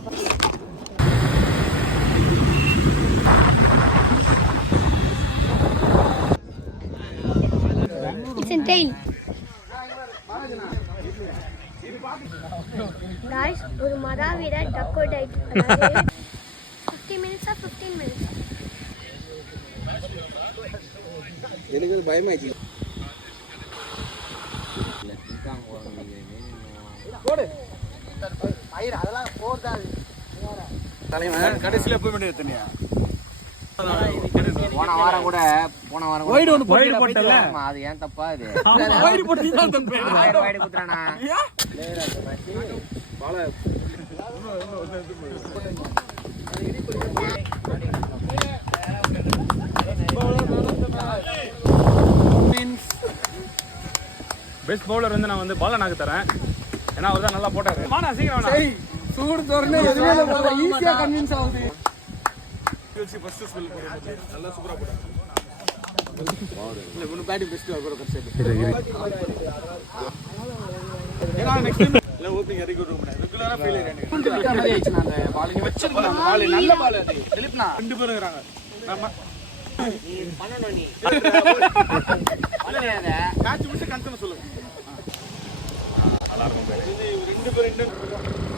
It's in tail. Guys, ஒரு மராவிட டக்கோ type 50 minutes or 15 minutes. எனக்கு பயமாயிடுச்சு. போடு. ஐயர் அதெல்லாம் போர்தாது. தலைவன் கடைசில போய் வேண்டிய தனியா. போன வாரம் கூட வைடு ஒன்னு போட்டல. அது ஏன் தப்பா இது? வைடு போட்டு தான் தம்பி. வைடு குத்துறானா? பால பெஸ்ட் பவுலர் வந்து நான் வந்து பாலனாக்கு தரேன். ஏன்னா அவர் தான் நல்லா போட்டாரு. மானா சீக்கிரம் சரி சூடு தோறனே எதுமே இல்ல போல ஈஸியா கன்வின்ஸ் ஆகுது. யூசி ஃபர்ஸ்ட் ஸ்பெல் போடுறது நல்லா சூப்பரா போட்டாரு. இல்ல இவனு பேட்டிங் பெஸ்ட் ஆகுற கரெக்ட். ஏன்னா நெக்ஸ்ட் டைம் இல்ல ஓபனிங் எரி குட் ரூம்ல ரெகுலரா ஃபெயிலியர் ஆயிடுச்சு. மாதிரி ஆயிச்சு நான் அந்த பால் இங்க வச்சிருக்கேன். பால் நல்ல பால் அது. திலீப்னா ரெண்டு பேரும் இருக்காங்க. நம்ம நீ பண்ணனும் நீ. பண்ணலையாத. காட்சி விட்டு கன்சர்ன் சொல்லுங்க. நல்லா இருக்கும். இது ரெண்டு பேரும்